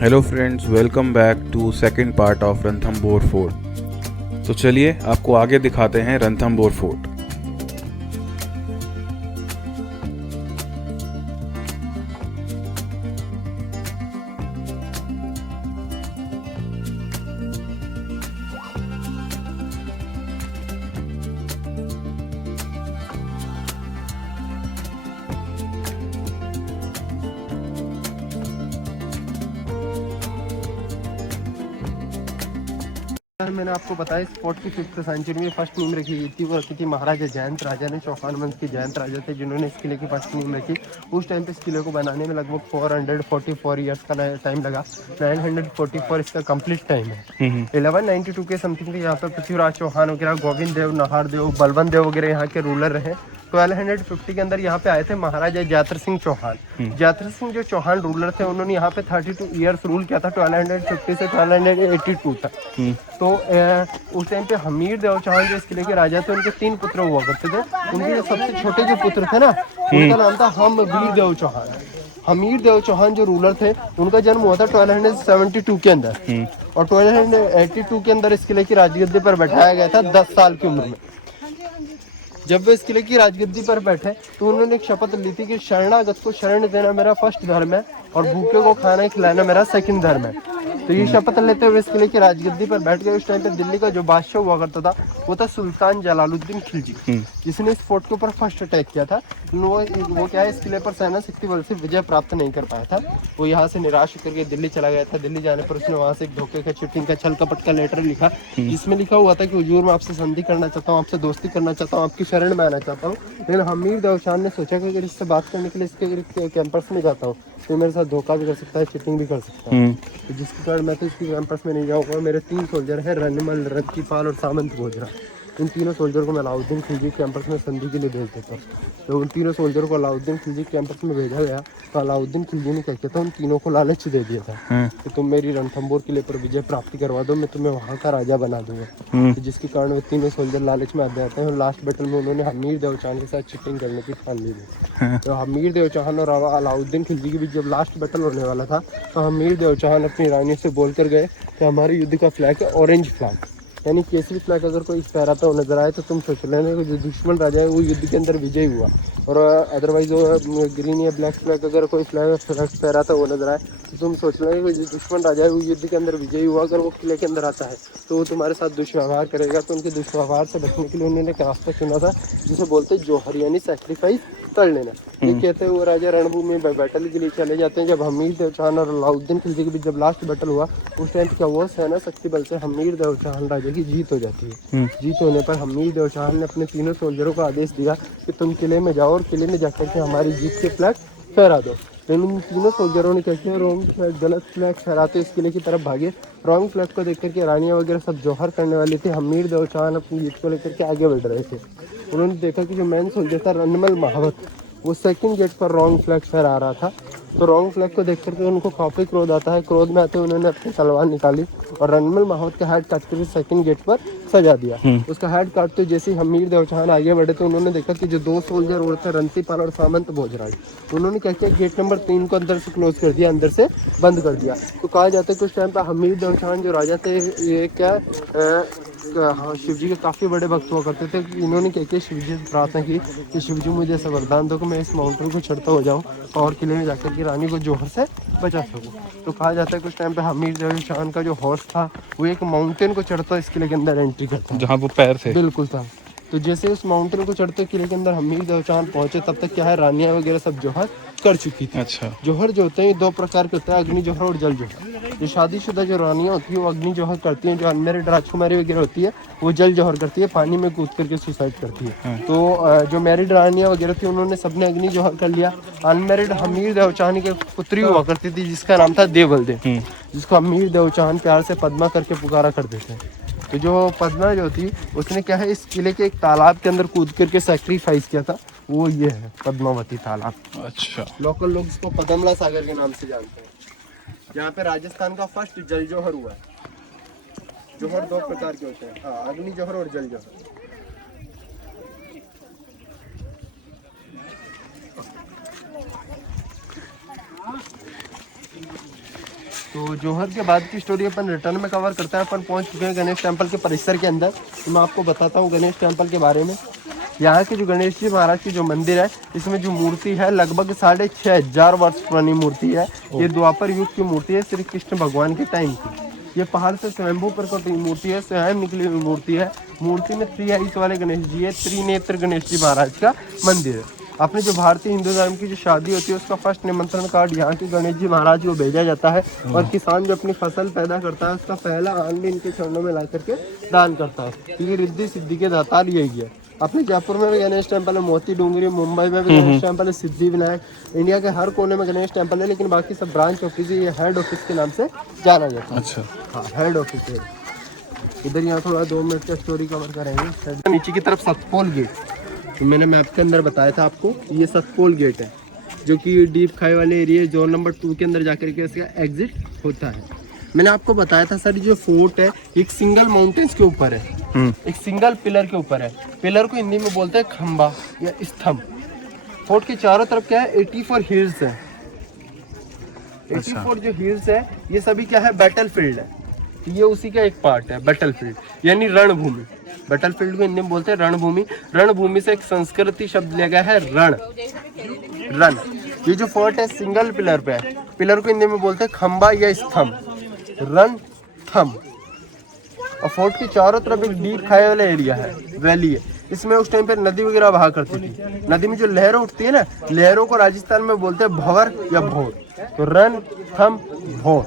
Hello friends, welcome back to second part of Ranthambore fort. तो चलिए आपको आगे दिखाते हैं रणथंबोर फोर्ट। मैंने आपको बताया इस फोर्ट की 5th सेंचुरी में फर्स्ट नींव रखी गई थी। वो रखी थी महाराजा जयंत राजा ने। चौहान वंश के जयंत राजा थे जिन्होंने इस किले की फर्स्ट नींव रखी। उस टाइम पे इस किले को बनाने में लगभग 444 ईयर्स का टाइम लगा। 944 इसका कंप्लीट टाइम है। 1192 के समथिंग यहाँ पे पृथ्वीराज चौहान वगैरह, गोविंद देव, नाहर देव, बलवंत देव वगैरह यहाँ के रूलर रहे। 1250 के अंदर यहाँ पे आए थे महाराजा जयत्र सिंह चौहान। जयत्र सिंह जो चौहान रूलर थे उन्होंने यहाँ पे 32 ईयर्स रूल किया था, 1250 से 1282 तक। तो उस टाइम पे हमीर देव चौहान जो इस किले के राजा थे, उनके 3 पुत्र हुआ करते थे। उनके जो सबसे छोटे जो पुत्र थे ना, उनका नाम था हमवीर देव चौहान। हमीर देव चौहान जो रूलर थे, उनका जन्म हुआ था 1272 के अंदर और 1282 के अंदर इस किले की राजगद्दी पर बैठाया गया था 10 साल की उम्र में। जब वे इस किले की राजगद्दी पर बैठे तो उन्होंने एक शपथ ली थी कि शरणागत को शरण देना मेरा फर्स्ट धर्म है और भूखे को खाना खिलाना मेरा सेकंड धर्म है। तो ये शपथ लेते हुए इस किले की राजगद्दी पर बैठ गए। उस टाइम पे दिल्ली का जो बादशाह हुआ करता था वो था सुल्तान जलालुद्दीन खिलजी, जिसने इस फोर्ट के ऊपर फर्स्ट अटैक किया था। वो क्या है, इस किले पर सेना शक्ति बल से विजय प्राप्त नहीं कर पाया था। वो यहाँ से निराश होकर के दिल्ली चला गया था। दिल्ली जाने पर उसने वहाँ से एक धोखे का, चीटिंग का, छल कपट का लेटर लिखा, जिसमें लिखा हुआ था कि हुजूर मैं आपसे संधि करना चाहता हूँ, आपसे दोस्ती करना चाहता हूँ, आपकी शरण में आना चाहता हूँ। लेकिन हमीर देव चौहान ने सोचा कि अगर इससे बात करने के लिए इसके कैंपस में जाता हूँ तो मेरे साथ धोखा भी कर सकता है, चीटिंग भी कर सकता है। तो जिसके कारण मैं तो इसके कैंपस में नहीं जाऊँगा। मेरे 3 सोल्जर हैं, रनिमल, रक्कीपाल और सामंत भोजरा। इन तीनों सोल्जर को मैं अलाउद्दीन खिलजी कैंपस में संधि के लिए भेज देता हूँ। तो उन तीनों सोल्जर को अलाउद्दीन खिलजी कैंपस में भेजा गया। तो अलाउद्दीन खिलजी ने क्या किया था, उन तीनों को लालच दे दिया था कि तुम मेरी रणथंबोर किले पर विजय प्राप्ति करवा दो, मैं तुम्हें वहाँ का राजा बना दूंगा। तो जिसके कारण वो तीनों सोल्जर लालच में आ जाते हैं और लास्ट बैटल में उन्होंने हमीर देव चौहान के साथ चीटिंग करने की ठान ली थी। तो हमीर देव चौहान और अलाउद्दीन खिलजी के बीच जब लास्ट बैटल होने वाला था तो हमीर देव चौहान अपनी रानी से बोल कर गए कि हमारे युद्ध का फ्लैग है ऑरेंज फ्लैग, यानी केसरी फ्लैग अगर कोई फहराता हुआ नजर आए तो तुम सोच लेना कि जो दुश्मन राजा है वो युद्ध के अंदर विजयी हुआ। और अदरवाइज वो ग्रीन या ब्लैक फ्लैग अगर कोई फ्लैग फहराता हुआ नजर आए तो तुम सोच लेना कि जो दुश्मन राजा है वो युद्ध के अंदर विजयी हुआ। अगर वो किले के अंदर आता है तो वो तुम्हारे साथ दुष्व्यवहार करेगा। तो उनके दुष्व्यवहार से बचने के लिए उन्होंने एक रास्ता चुना था जिसे बोलते जोहर, यानी सेक्रीफाइस कर लेना। ये कहते हैं वो राजा रणभूमि में बैटल के लिए चले जाते हैं। जब हमीर देव चौहान और अलाउद्दीन खिलजी के बीच जब लास्ट बैटल हुआ उस टाइम क्या हुआ, सेना शक्ति बल से हमीर देव चौहान राजा की जीत हो जाती है। जीत होने पर हमीर देव चौहान ने अपने तीनों सोल्जरों को आदेश दिया कि तुम किले में जाओ और किले में जाकर के हमारी जीत के फ्लैग फहरा दो। लेकिन उन तीनों सोल्जरों ने क्या किया, रॉन्ग फ्लैग, गलत फ्लैग फहराते इस किले की तरफ भागे। रॉन्ग फ्लैग को देख करके रानियाँ वगैरह सब जौहर करने वाली थी। हमीर देव चौहान अपनी जीत को लेकर के आगे बढ़ रहे थे। उन्होंने देखा कि जो मैन सोल्जर था रनमल महावत, वो सेकंड गेट पर रॉन्ग फ्लैग फहरा रहा था। तो रॉन्ग फ्लैग को देख करके उनको काफ़ी क्रोध आता है। क्रोध में आते उन्होंने अपनी तलवार निकाली और रनमल माहौत का हेड काट कर सेकंड गेट पर सजा दिया। उसका हेड काटते जैसे ही हमीर देव चौहान आगे बढ़े तो उन्होंने देखा कि जो 2 सोल्जर और थे, रंतीपाल और सामंत भोजराज, उन्होंने क्या किया, गेट नंबर 3 को अंदर से क्लोज कर दिया, अंदर से बंद कर दिया। तो कहा जाता है कि उस टाइम पर हमीर देव चौहान जो राजा थे, ये क्या हाँ, शिव जी के काफ़ी बड़े भक्त हुआ करते थे। इन्होंने क्या किया, शिव जी से प्रार्थना की कि शिव जी मुझे ऐसा वरदान दो कि मैं इस माउंटेन को चढ़ता हो जाऊँ और किले में जाकर के रानी को जोहर से बचा सकूँ। तो कहा जाता है कि उस टाइम पे हमीर देव चौहान का जो हॉर्स था वो एक माउंटेन को चढ़ता इस किले के अंदर एंट्री करता है, जहाँ वो पैर थे। बिल्कुल था। तो जैसे उस माउंटेन को चढ़ते किले के अंदर हमीर देव चौहान पहुंचे तब तक क्या है, रानियाँ वगैरह सब जोहर कर चुकी थी। अच्छा। जोहर जो होते हैं 2 प्रकार के होते हैं, अग्नि जोहर और जल जोहर। जो शादीशुदा जो रानियाँ होती है वो अग्नि जोहर करती हैं। जो अनमेरिड राजकुमारी वगैरह होती है वो जल जोहर करती है, पानी में कूद करके सुसाइड करती है। तो जो मैरिड रानियाँ वगैरह थी उन्होंने सबने अग्नि जोहर कर लिया। अनमेरिड हमीर देव चौहान की पुत्री हुआ करती थी जिसका नाम था देवल देव, जिसको हमीर देव चौहान प्यार से पद्मा करके पुकारा करते थे। तो जो पद्मा जो थी उसने क्या है, इस किले के एक तालाब के अंदर कूद करके सेक्रीफाइस किया था, वो ये है पद्मावती तालाब। अच्छा। लोकल लोग इसको पदमला सागर के नाम से जानते हैं। जहाँ पे राजस्थान का फर्स्ट जल जोहर हुआ है। जोहर 2 प्रकार के होते हैं, हाँ, अग्नि जोहर और जल जोहर। तो जोहर के बाद की स्टोरी अपन रिटर्न में कवर करते हैं। अपन पहुंच चुके हैं गणेश टेम्पल के परिसर के अंदर। तो मैं आपको बताता हूँ गणेश टेम्पल के बारे में। यहाँ के जो गणेश जी महाराज की जो मंदिर है, इसमें जो मूर्ति है लगभग 6500 वर्ष पुरानी मूर्ति है। ये द्वापर युग की मूर्ति है, श्री कृष्ण भगवान के टाइम की। ये पहाड़ से स्वयंभू प्रकट हुई मूर्ति है, स्वयं निकली हुई मूर्ति है। मूर्ति में 3 आइस वाले गणेश जी है, त्रिनेत्र गणेश जी महाराज का मंदिर है। अपने जो भारतीय हिंदू धर्म की जो शादी होती है, उसका फर्स्ट निमंत्रण कार्ड यहाँ के गणेश जी महाराज को भेजा जाता है। और किसान जो अपनी फसल पैदा करता है, उसका पहला अन्न इनके चरणों में ला करके दान करता है। ये रिद्धि सिद्धि के दातार यही है। अपने जयपुर में भी गणेश टेम्पल है, मोती डूंगरी, मुंबई में भी गणेश टेम्पल है, सिद्धि विनायक, इंडिया के हर कोने में गणेश टेम्पल है। लेकिन बाकी सब ब्रांच ऑफिस, ये हेड ऑफिस के नाम से जाना जाता है। अच्छा, हाँ, हेड ऑफिस है इधर। यहाँ थोड़ा 2 मिनट का स्टोरी कवर करेंगे। नीचे की तरफ सतपोल गेट, तो मैंने मैप के अंदर बताया था आपको, ये सतपोल गेट है जो कि डीप खाई वाले एरिया जोन नंबर 2 के अंदर जाकर के इसका एग्जिट होता है। मैंने आपको बताया था सर, जो फोर्ट है एक सिंगल माउंटेन्स के ऊपर है, एक सिंगल पिलर के ऊपर है। पिलर को हिंदी में बोलते हैं खंबा या स्तंभ। फोर्ट के चारों तरफ क्या है, 84 हिल्स है। 84 जो हिल्स है, ये सभी क्या है, बैटल फील्ड है। ये उसी का एक पार्ट है, बैटल फील्ड यानी रणभूमि। बैटल फील्ड को हिंदी में बोलते हैं रणभूमि। रणभूमि से एक संस्कृति शब्द लिया गया है, रण। रण, ये जो फोर्ट है सिंगल पिलर पे है। पिलर को हिंदी में बोलते हैं खंबा या स्तंभ, रण थंब। और फोर्ट के चारों तरफ एक डीप खाई वाला एरिया है, वैली है। इसमें उस टाइम पे नदी वगैरह बहा करती थी। नदी में जो लहरें उठती है ना, लहरों को राजस्थान में बोलते हैं भंवर या भोर। तो रण थंब भोर,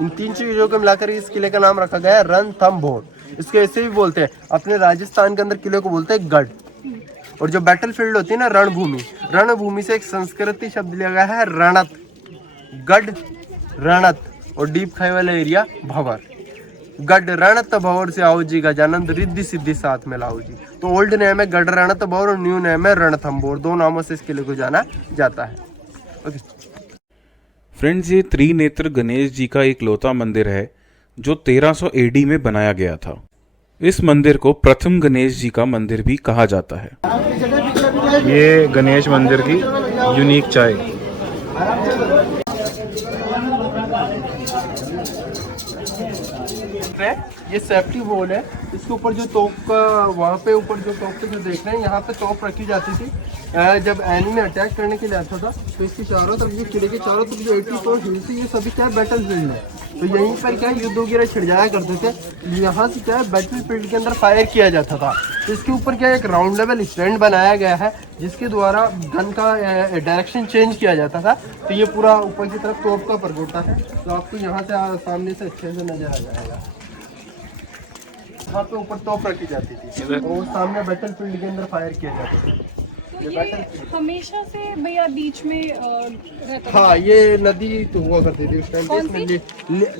इन 3 चीजों को मिलाकर इस किले का नाम रखा गया है, रण थंब भोर। इसको ऐसे भी बोलते हैं, अपने राजस्थान के अंदर किले को बोलते हैं गढ़। और जो बैटल फील्ड होती है ना, रणभूमि, रणभूमि से एक संस्कृति शब्द लिया गया है, रणत। गढ़ रणत और डीप खाई वाला एरिया भंवर। गढ़ रणत भंवर से आओ जी गजानंद, रिद्धि सिद्धि साथ में लाओ जी। तो ओल्ड नेम है गढ़ रणत भंवर और न्यू नेम है रणथंभौर। 2 नामों से इस किले को जाना जाता है। ओके फ्रेंड्स, ये त्रिनेत्र गणेश जी का इकलौता मंदिर है जो 1300 AD में बनाया गया था। इस मंदिर को प्रथम गणेश जी का मंदिर भी कहा जाता है। ये गणेश मंदिर की यूनिक चाय। ये सेफ्टी होल है। इसके ऊपर जो तोप का, वहाँ पे ऊपर जो तोप पे जो देख रहे हैं, यहाँ पे तोप रखी जाती थी। जब एनिमी अटैक करने के लिए आता था, तो इसके चारों तरफ, ये किले के चारों तरफ जो 84 हिल्स थी, ये सभी क्या है, बैटल फील्ड है। तो यहीं पर क्या युद्ध वगैरह छिड़ जाया करते थे। यहाँ से क्या है, बैटल फील्ड के अंदर फायर किया जाता था। तो इसके ऊपर क्या है, एक राउंड लेवल स्टैंड बनाया गया है, जिसके द्वारा गन का डायरेक्शन चेंज किया जाता था। तो ये पूरा ऊपर की तरफ तोप का परगोटा है। तो आपको यहाँ से सामने से अच्छे से नजर आ जाएगा। यहाँ पे ऊपर तोप रखी जाती थी और सामने बैटल फील्ड के अंदर फायर किया जाता था। ये हमेशा से भैया बीच में रहता था। हाँ, ये नदी तो हुआ करती थी उस टाइम पे।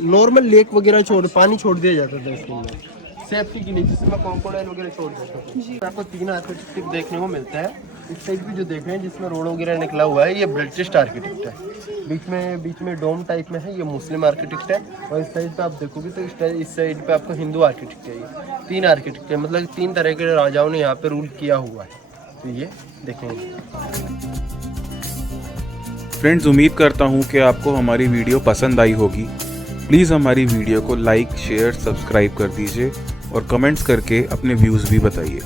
नॉर्मल लेक वगैरह पानी छोड़ दिया जाता था इसके अंदर सेफ्टी के लिए, जिसमें क्रोकोडाइल वगैरह छोड़ देते थे। आपको 3 आर्किटेक्ट देखने को मिलता है। इस साइड भी जो देख रहे हैं, जिसमें रोड वगैरह निकला हुआ है, ये ब्रिटिश आर्किटेक्ट है। बीच में डोम टाइप में है, ये मुस्लिम आर्किटेक्ट है। और इस साइड पे आप देखोगे तो इस साइड पे आपको हिंदू आर्किटेक्ट है। ये 3 आर्किटेक्ट है, मतलब 3 तरह के राजाओं ने यहाँ पे रूल किया हुआ है। तो ये देखेंगे। फ्रेंड्स, उम्मीद करता हूँ कि आपको हमारी वीडियो पसंद आई होगी। प्लीज़ हमारी वीडियो को लाइक, शेयर, सब्सक्राइब कर दीजिए और कमेंट्स करके अपने व्यूज़ भी बताइए।